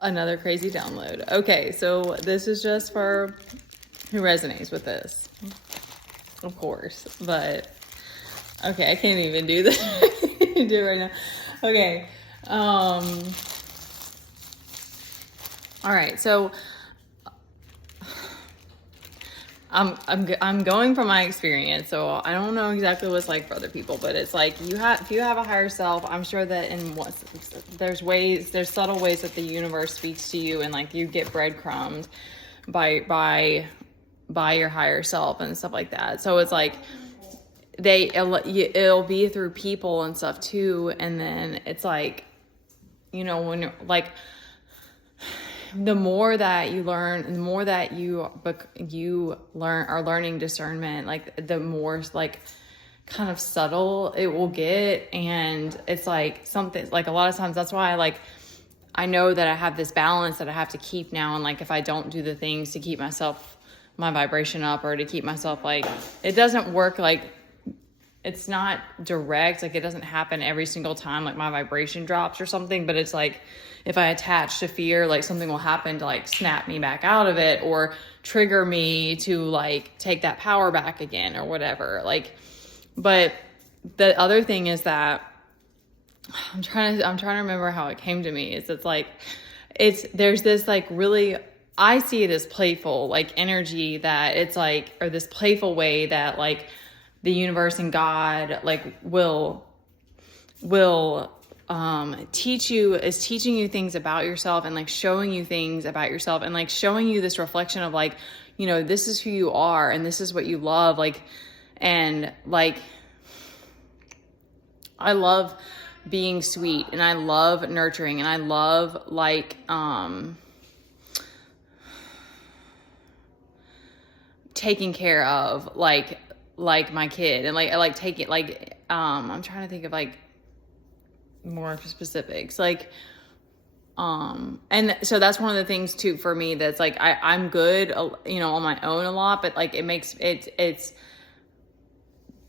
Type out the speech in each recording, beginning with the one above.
Another crazy download. Okay, so this is just for who resonates with this, of course. But okay, I can't even do this. Do it right now. Okay. All right. So I'm going from my experience, so I don't know exactly what it's like for other people, but it's like if you have a higher self, I'm sure that there's subtle ways that the universe speaks to you, and like you get breadcrumbed by your higher self and stuff like that. So it's like it'll be through people and stuff too, and then it's like, when you're like, the more that you learn, the more that you are learning discernment, like the more like kind of subtle it will get. And it's like something like a lot of times, that's why I know that I have this balance that I have to keep now. And like, if I don't do the things to keep my vibration up, or to keep myself, like, it doesn't work, like, it's not direct, like it doesn't happen every single time like my vibration drops or something, but it's like, if I attach to fear, like something will happen to like snap me back out of it, or trigger me to like take that power back again or whatever. Like, but the other thing is that I'm trying to remember how it came to me. It's like, there's this like really, I see it as playful, like energy that it's like, or this playful way that like the universe and God like will teaching you things about yourself, and like showing you things about yourself, and like showing you this reflection of like, this is who you are, and this is what you love. Like, and like, I love being sweet, and I love nurturing, and I love like, taking care of like my kid, and like I like taking like, I'm trying to think of like more specifics, like, and so that's one of the things too for me, that's like I'm good, on my own a lot, but like it's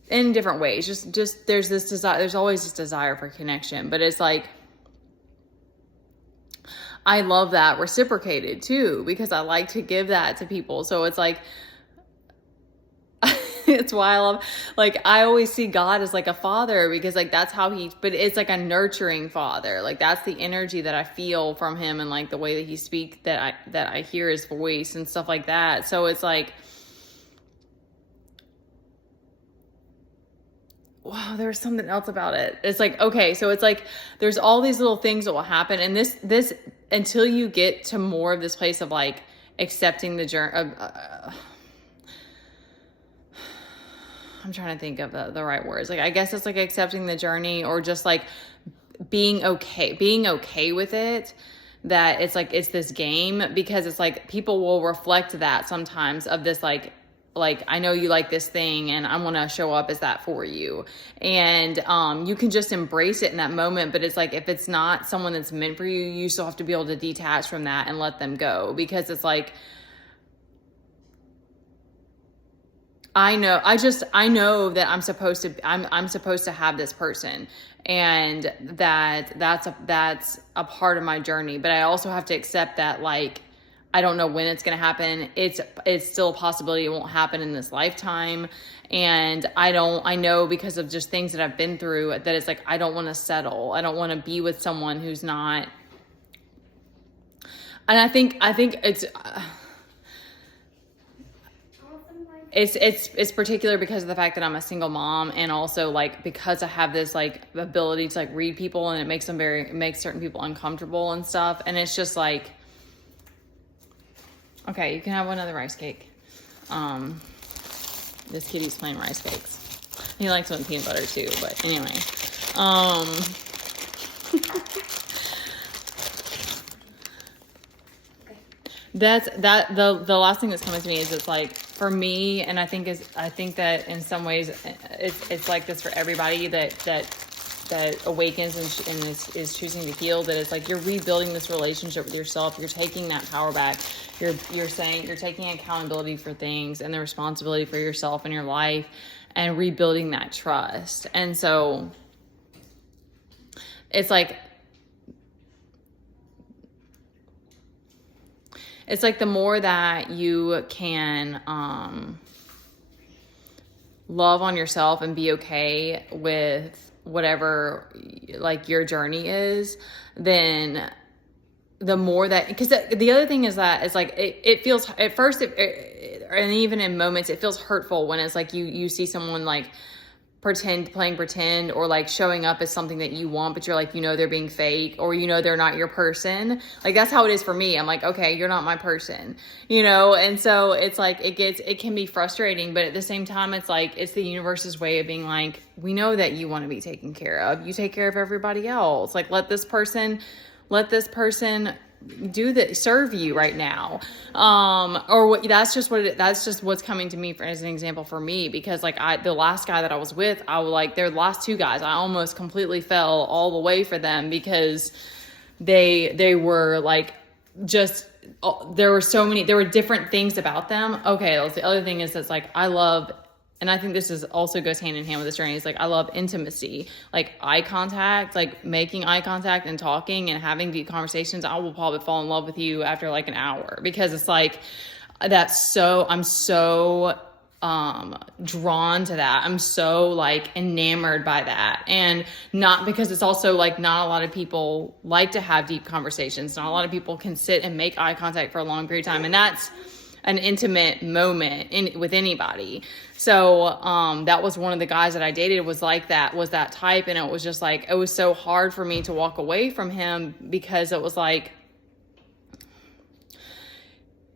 in different ways, just there's this desire, there's always this desire for connection, but it's like I love that reciprocated too, because I like to give that to people. So it's like, it's why I love, like, I always see God as like a father, because like that's how but it's like a nurturing father. Like that's the energy that I feel from him, and like the way that he speaks, that I hear his voice and stuff like that. So it's like, wow, there's something else about it. It's like, okay, so it's like, there's all these little things that will happen. And this, until you get to more of this place of like accepting the journey, I'm trying to think of the right words. Like, I guess it's like accepting the journey, or just like being okay with it, that it's like, it's this game, because it's like people will reflect that sometimes of this, like, I know you like this thing, and I want to show up as that for you. And you can just embrace it in that moment. But it's like, if it's not someone that's meant for you, you still have to be able to detach from that and let them go, because it's like, I know that I'm supposed to have this person, and that's a part of my journey. But I also have to accept that, like, I don't know when it's going to happen. It's still a possibility it won't happen in this lifetime. And I know, because of just things that I've been through, that it's like, I don't want to settle. I don't want to be with someone who's not. And I think it's particular because of the fact that I'm a single mom, and also like because I have this like ability to like read people, and it makes certain people uncomfortable and stuff. And it's just like, okay, you can have another rice cake. This kitty's playing rice cakes. He likes them with peanut butter too, but anyway. The last thing that's coming to me is, it's like, for me, and I think that in some ways it's like this for everybody that awakens and is choosing to heal, that it's like, you're rebuilding this relationship with yourself. You're taking that power back. You're saying you're taking accountability for things and the responsibility for yourself and your life, and rebuilding that trust. And so it's like, it's like the more that you can love on yourself and be okay with whatever like your journey is, then the more that, because the other thing is that it's like it feels at first and even in moments it feels hurtful when it's like you see someone like playing pretend or like showing up as something that you want, but you're like, they're being fake, or they're not your person. Like that's how it is for me. I'm like, okay, you're not my person, and so it's like it can be frustrating, but at the same time it's like it's the universe's way of being like, we know that you want to be taken care of, you take care of everybody else, like let this person serve you right now. That's just what's coming to me as an example for me, because like the last guy that I was with, I was like, their last two guys, I almost completely fell all the way for them, because they were like, just, there were different things about them. Okay. The other thing is that's like, I love, and I think this also goes hand in hand with this journey. It's like, I love intimacy, like eye contact, like making eye contact and talking and having deep conversations. I will probably fall in love with you after like an hour, because it's like, I'm so drawn to that. I'm so like enamored by that. And not because it's also like, not a lot of people like to have deep conversations. Not a lot of people can sit and make eye contact for a long period of time. And that's an intimate moment with anybody. So that was one of the guys that I dated was that type. And it was just like, it was so hard for me to walk away from him, because it was like,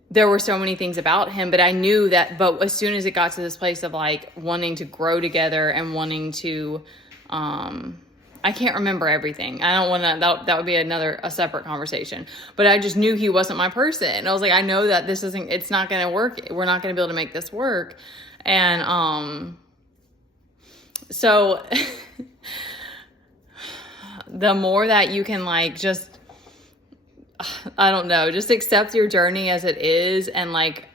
there were so many things about him, but I knew that, but as soon as it got to this place of like wanting to grow together and wanting to, I can't remember everything. I don't want to, that would be a separate conversation, but I just knew he wasn't my person. I was like, I know that it's not going to work. We're not going to be able to make this work. And, so the more that you can like, just, I don't know, just accept your journey as it is, and like,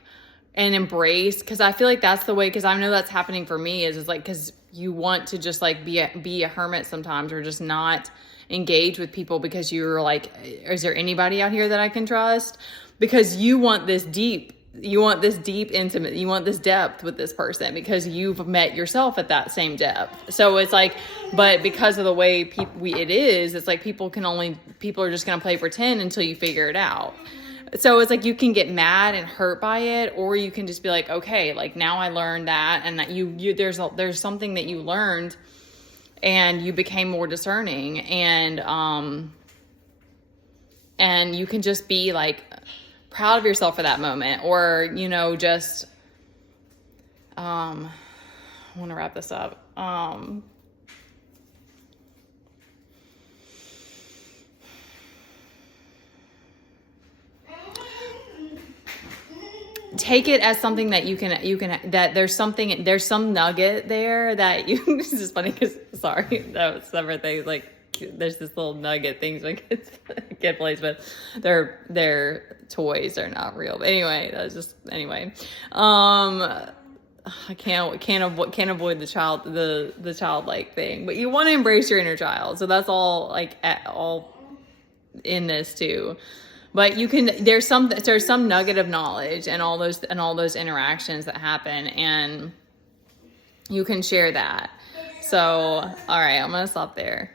and embrace, because I feel like that's the way, because I know that's happening for me, is like, because you want to just like be a hermit sometimes, or just not engage with people, because you're like, is there anybody out here that I can trust? Because you want this deep intimate, you want this depth with this person, because you've met yourself at that same depth. So it's like, but because of the way it is, it's like people are just going to play pretend until you figure it out. So it's like, you can get mad and hurt by it, or you can just be like, okay, like now I learned that, and that there's something that you learned, and you became more discerning, and you can just be like proud of yourself for that moment, or just I want to wrap this up. Take it as something that you can, that there's some nugget there that you, this is funny because, sorry, that was separate things, like there's this little nugget things like kid plays with, they're toys, they're not real. But anyway, I can't avoid the childlike thing, but you want to embrace your inner child. So that's all all in this too. But you can, there's some nugget of knowledge and all those interactions that happen, and you can share that. So, all right, I'm going to stop there.